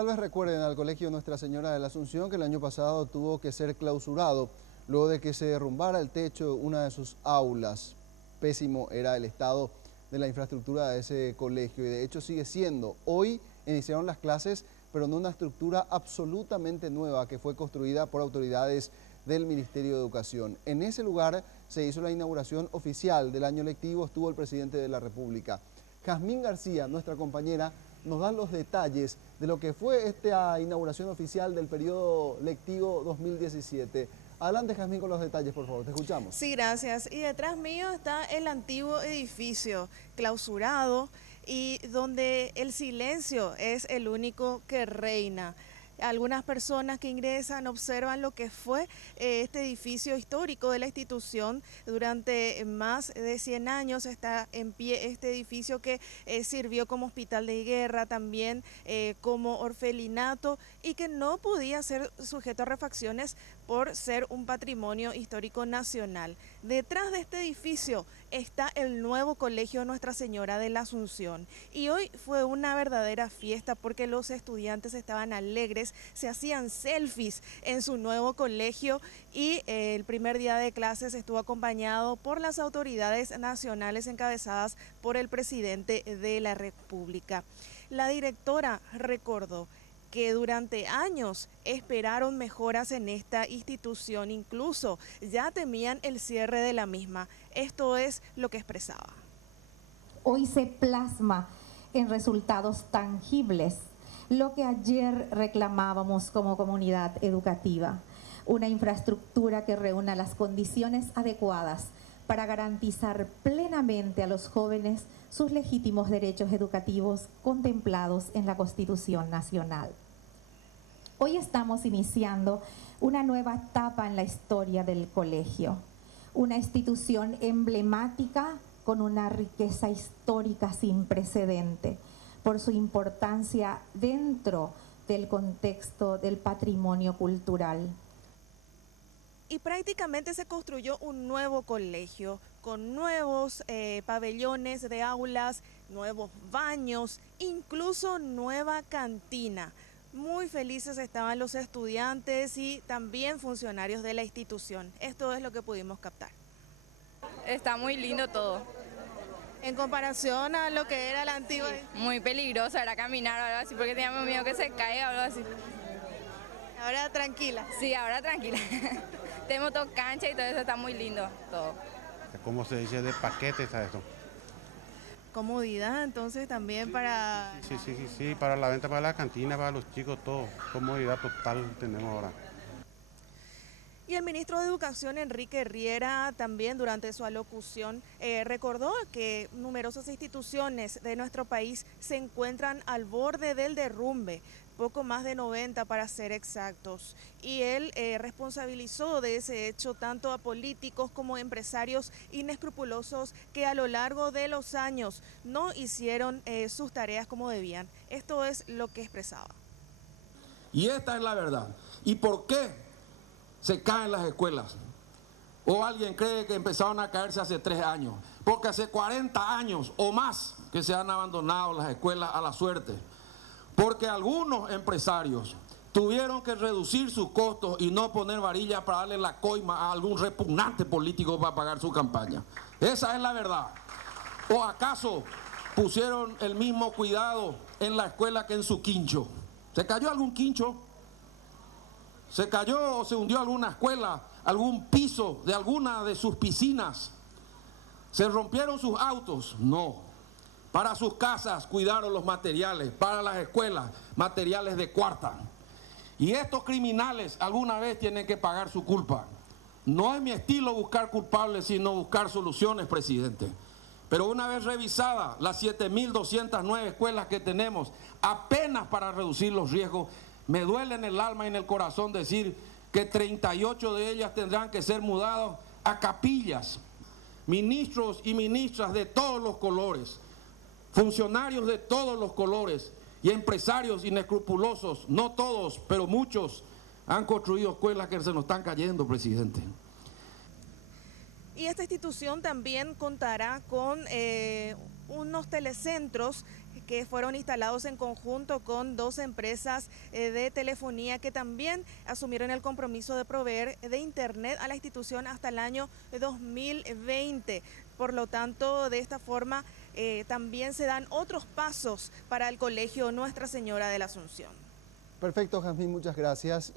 Tal vez recuerden al Colegio Nuestra Señora de la Asunción que el año pasado tuvo que ser clausurado luego de que se derrumbara el techo de una de sus aulas. Pésimo era el estado de la infraestructura de ese colegio y de hecho sigue siendo. Hoy iniciaron las clases, pero en una estructura absolutamente nueva que fue construida por autoridades del Ministerio de Educación. En ese lugar se hizo la inauguración oficial del año lectivo, estuvo el presidente de la República. Jazmín García, nuestra compañera, nos da los detalles de lo que fue esta inauguración oficial del periodo lectivo 2017. Adelante, Jazmín, con los detalles, por favor, te escuchamos. Sí, gracias. Y detrás mío está el antiguo edificio clausurado y donde el silencio es el único que reina. Algunas personas que ingresan observan lo que fue este edificio histórico de la institución. Durante más de 100 años está en pie este edificio que sirvió como hospital de guerra, también como orfelinato y que no podía ser sujeto a refacciones por ser un patrimonio histórico nacional. Detrás de este edificio está el nuevo Colegio Nuestra Señora de la Asunción y hoy fue una verdadera fiesta porque los estudiantes estaban alegres, se hacían selfies en su nuevo colegio y el primer día de clases estuvo acompañado por las autoridades nacionales encabezadas por el presidente de la República. La directora recordó que durante años esperaron mejoras en esta institución, incluso ya temían el cierre de la misma. Esto es lo que expresaba. Hoy se plasma en resultados tangibles lo que ayer reclamábamos como comunidad educativa, una infraestructura que reúna las condiciones adecuadas para garantizar plenamente a los jóvenes sus legítimos derechos educativos contemplados en la Constitución Nacional. Hoy estamos iniciando una nueva etapa en la historia del colegio, una institución emblemática con una riqueza histórica sin precedente por su importancia dentro del contexto del patrimonio cultural. Y prácticamente se construyó un nuevo colegio con nuevos pabellones de aulas, nuevos baños, incluso nueva cantina. Muy felices estaban los estudiantes y también funcionarios de la institución. Esto es lo que pudimos captar. Está muy lindo todo. En comparación a lo que era la antigua. Muy peligroso era caminar o algo así porque teníamos miedo que se caiga o algo así. Ahora tranquila. Sí, ahora tranquila. Tenemos todo cancha y todo eso, está muy lindo todo. ¿Cómo se dice? De paquete está eso. Comodidad, entonces también para... Sí, para la venta, para la cantina, para los chicos, todo. Comodidad total tenemos ahora. Y el ministro de Educación, Enrique Riera, también durante su alocución recordó que numerosas instituciones de nuestro país se encuentran al borde del derrumbe, poco más de 90 para ser exactos. Y él responsabilizó de ese hecho tanto a políticos como a empresarios inescrupulosos que a lo largo de los años no hicieron sus tareas como debían. Esto es lo que expresaba. Y esta es la verdad. ¿Y por qué se caen las escuelas? ¿O alguien cree que empezaron a caerse hace 3 años? Porque hace 40 años o más que se han abandonado las escuelas a la suerte. Porque algunos empresarios tuvieron que reducir sus costos y no poner varillas para darle la coima a algún repugnante político para pagar su campaña. Esa es la verdad. ¿O acaso pusieron el mismo cuidado en la escuela que en su quincho? ¿Se cayó algún quincho? ¿Se cayó o se hundió alguna escuela, algún piso de alguna de sus piscinas? ¿Se rompieron sus autos? No. Para sus casas cuidaron los materiales, para las escuelas, materiales de cuarta. Y estos criminales alguna vez tienen que pagar su culpa. No es mi estilo buscar culpables, sino buscar soluciones, presidente. Pero una vez revisadas las 7.209 escuelas que tenemos, apenas para reducir los riesgos, me duele en el alma y en el corazón decir que 38 de ellas tendrán que ser mudadas a capillas. Ministros y ministras de todos los colores, funcionarios de todos los colores y empresarios inescrupulosos, no todos, pero muchos, han construido escuelas que se nos están cayendo, presidente. Y esta institución también contará con unos telecentros que fueron instalados en conjunto con 2 empresas de telefonía que también asumieron el compromiso de proveer de internet a la institución hasta el año 2020. Por lo tanto, de esta forma también se dan otros pasos para el Colegio Nuestra Señora de la Asunción. Perfecto, Jazmín, muchas gracias.